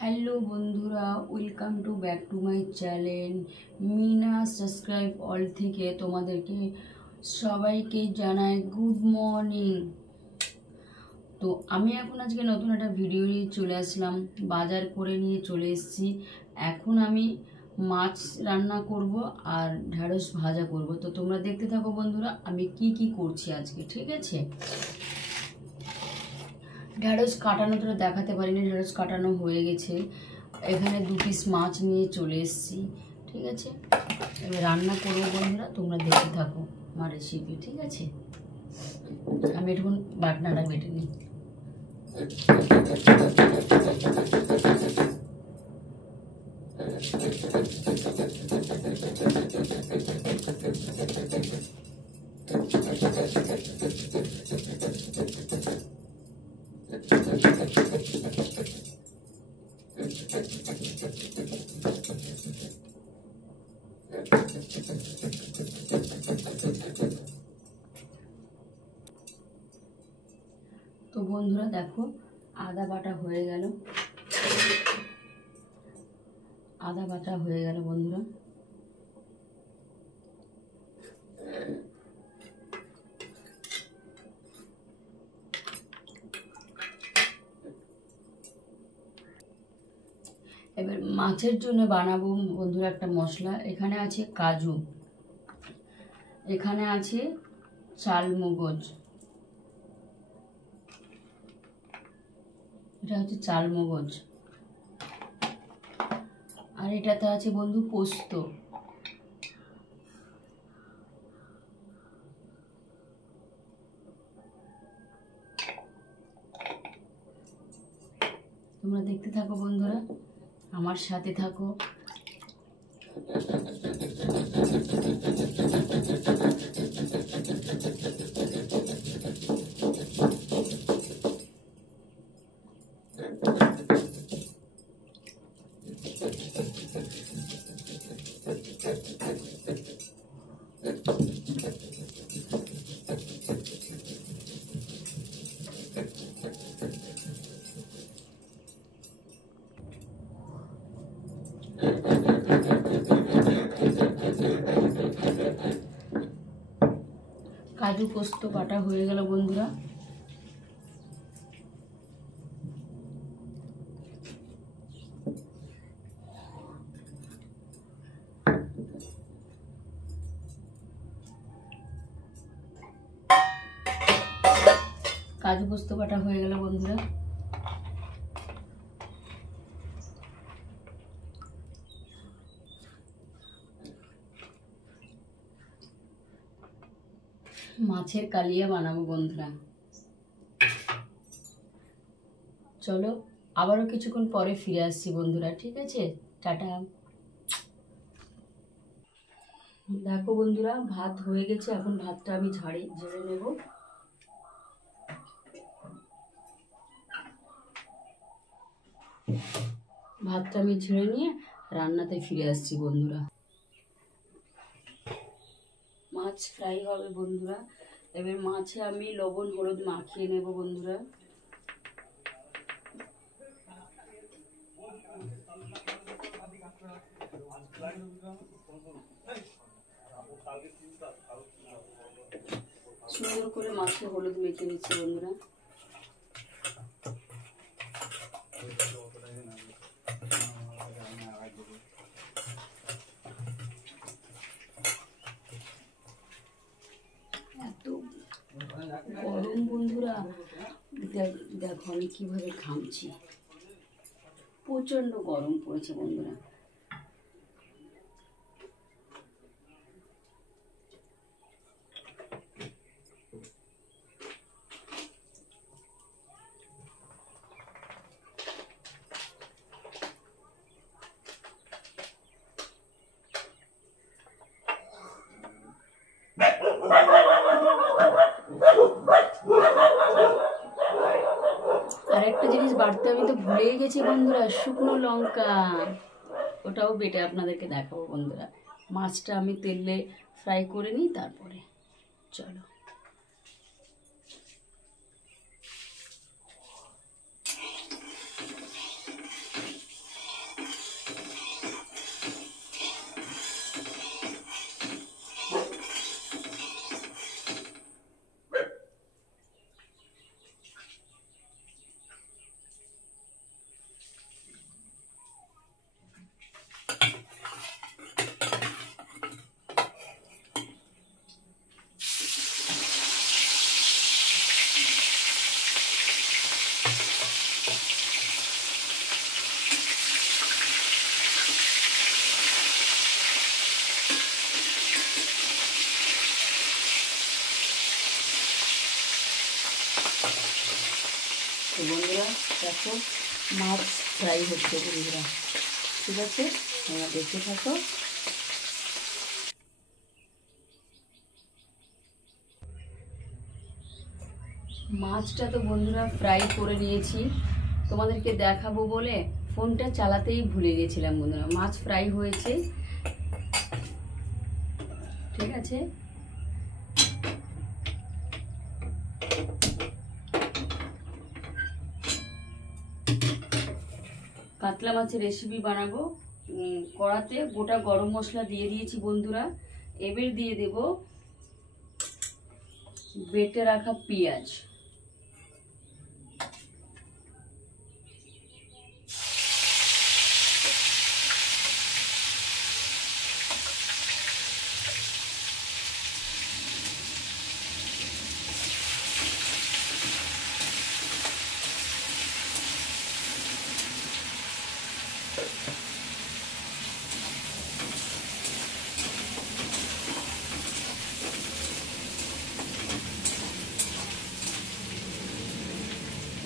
Hello বন্ধুরা, welcome to back to my channel Meena subscribe all থেকে তোমাদেরকে সবাইকে জানাই গুড মর্নিং। তো আমি এখন আজকে নতুন একটা ভিডিও নিয়ে চলে আসলাম, বাজার করে নিয়ে চলে এসেছি। এখন আমি মাছ রান্না করব আর ঢেঁড়স ভাজা করব। তো তোমরা দেখতে থাকো বন্ধুরা, আমি কি কি করছি আজকে, ঠিক আছে। ঢেঁড়স কাটানো তো দেখাতে পারিনি, ঢেঁড়স কাটানো হয়ে গেছে। এখানে 2 পিস মাছ নিয়ে চলে এসেছি, ঠিক আছে। এবার রান্না করবো বন্ধুরা, তোমরা দেখতে থাকো আমার রেসিপি, ঠিক আছে। আমি এখন বাটনাটা বেটে নিই। তো বন্ধুরা দেখো, আদা বাটা হয়ে গেল, বন্ধুরা। এবার মাছের জন্য বানাবো বন্ধুরা একটা মশলা। এখানে আছে কাজু, এখানে আছে চালমগজ, এটা হচ্ছে চালমগজ, আর এটাতে আছে বন্ধু পোস্ত। তোমরা দেখতে থাকো বন্ধুরা, আমার সাথে থাকো। কাজু পোস্ত বাটা হয়ে গেল বন্ধুরা। কাজু পোস্ত বাটা হয়ে গেল বন্ধুরা। মাছের কালিয়া বানাবো বন্ধুরা। চলো আবারও কিছুক্ষণ পরে ফিরে আসছি বন্ধুরা, ঠিক আছে। টাটা। দেখো বন্ধুরা, ভাত হয়ে গেছে, এখন ভাতটা আমি ঝেড়ে নেব। ভাতটা আমি ঝেড়ে নিয়ে রান্নাতে ফিরে আসছি বন্ধুরা। মাছ ফ্রাই হবে বন্ধুরা। এবার মাছে আমি লবণ হলুদ মাখিয়ে নেব বন্ধুরা। সুন্দর করে মাছে হলুদ মেখে নিচ্ছি বন্ধুরা। এত গরম বন্ধুরা, দেখো আমি কিভাবে ঘামছি, প্রচন্ড গরম পড়েছে বন্ধুরা। আর একটা জিনিস বাড়তে আমি তো ভুলেই গেছি বন্ধুরা, শুকনো লঙ্কা, ওটাও বেটে আপনাদেরকে দেখাবো বন্ধুরা। মাছটা আমি তেলে ফ্রাই করে নিই, তারপরে চলো। দেখো মাছ ফ্রাই হচ্ছে বন্ধুরা, ঠিক আছে, তোমরা দেখতে থাকো। মাছটা তো বন্ধুরা ফ্রাই করে নিয়েছি, তোমাদেরকে দেখাবো বলে ফোনটা চালাতেই ভুলে গেছিলাম বন্ধুরা। মাছ ফ্রাই হয়েছে, ঠিক আছে। কাতলা মাছের রেসিপি বানাবো। কড়াতে গোটা গরম মশলা দিয়ে দিয়েছি বন্ধুরা। এবার দিয়ে দেব বেটে রাখা পেঁয়াজ,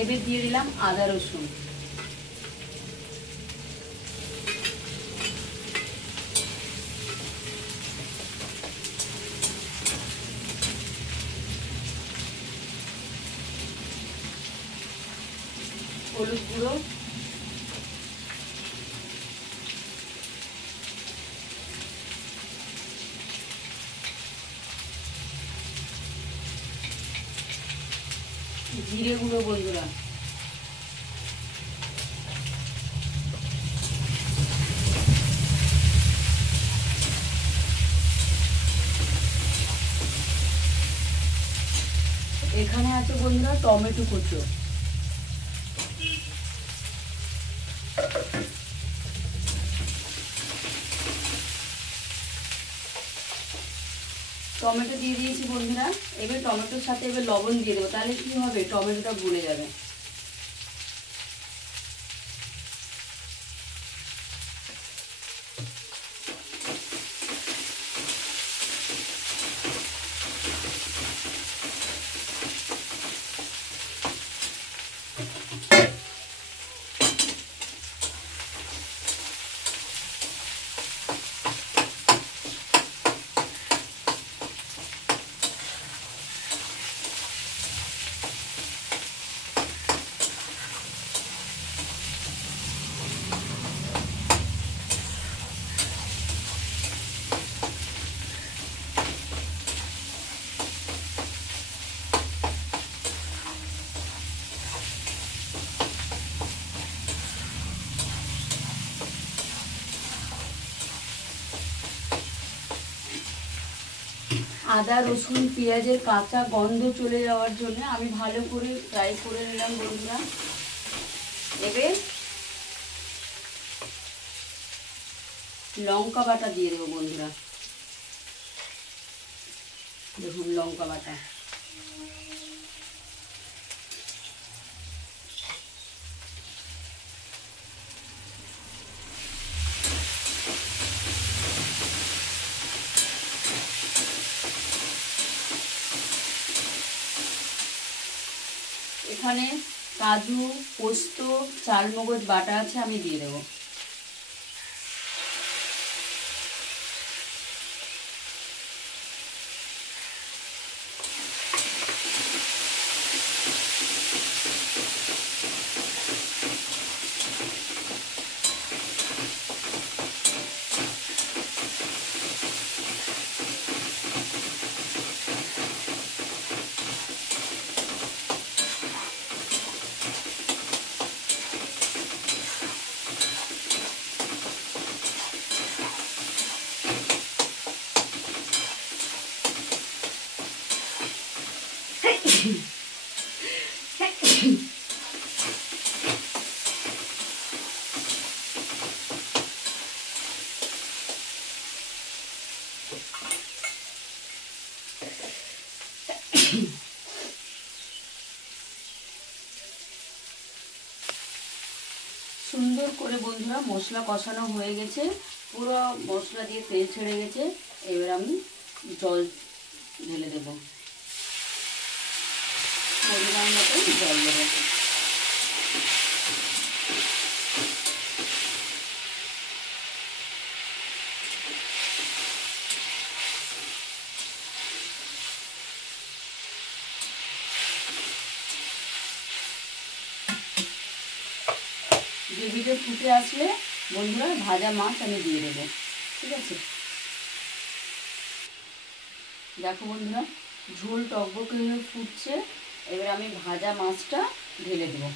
এবার দিয়ে দিলাম আদা রসুন, হলুদ গুঁড়ো, জিরে গুঁড়ো বন্ধুরা, এখানে আছে বন্ধুরা টমেটো কুচো, টমেটো দিয়ে দিয়েছি বন্ধুরা। এবার টমেটোর সাথে এবার লবণ দিয়ে দেবো, তাহলে কি হবে, টমেটোটা গলে যাবে। আদা রসুন পেঁয়াজের কাঁচা গন্ধ চলে যাওয়ার জন্য আমি ভালো করে ফ্রাই করে নিলাম বন্ধুরা। এবার লঙ্কা বাটা দিয়ে দেবো বন্ধুরা, দেখুন লঙ্কা বাটা, এখানে কাজু পোস্ত চালমগজ বাটা আছে, আমি দিয়ে দেবো। সুন্দর করে বন্ধুরা মশলা কষানো হয়ে গেছে, পুরো মশলা দিয়ে তেল ছেড়ে গেছে। এবার আমি জল ঢেলে দেবো, পরিমাণ মতো জল দেবো। গ্রেভিটা ফুটে আসলে বন্ধুরা ভাজা মাছ আমি দিয়ে দেবো। ঠিক আছে, দেখো বন্ধুরা ঝোল টকবক হয়ে ফুটছে। এবার আমি ভাজা মাছটা ঢেলে দেবো।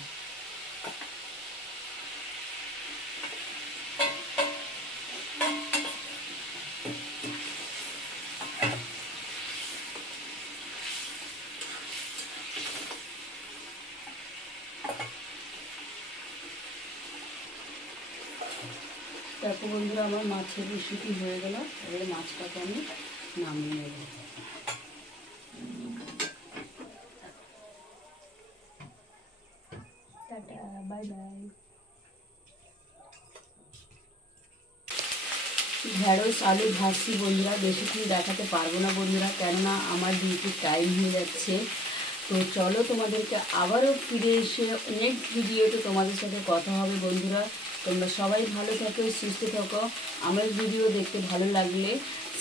তারপর বন্ধুরা আমার মাছের রেসিপি হয়ে গেল। এবারে মাছটাকে আমি নামিয়ে নেব। Tata, bye bye. ঢেঁড়স আলু ভাজছি বন্ধুরা, বেশিক্ষণ দেখাতে পারবো না বন্ধুরা, কেননা আমার ডিউটির টাইম হয়ে যাচ্ছে। তো চলো তোমাদেরকে আবারও ফিরে এসে নেক্সট ভিডিওতে তোমাদের সাথে কথা হবে বন্ধুরা। তোমরা সবাই ভালো থাকো, সুস্থ থাকো। আমার ভিডিও দেখতে ভালো লাগলে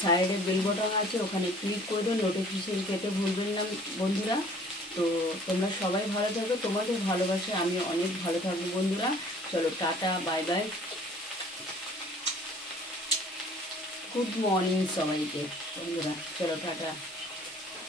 সাইডে বেল বটন আছে, ওখানে ক্লিক করে নোটিফিকেশন পেতে ভুলবেন না বন্ধুরা। তো তোমরা সবাই ভালো থাকো, তোমাদের ভালোবাসে আমি অনেক ভালো থাকবো বন্ধুরা। চলো tata, bye bye, good morning সবাইকে বন্ধুরা। চলো টাটা।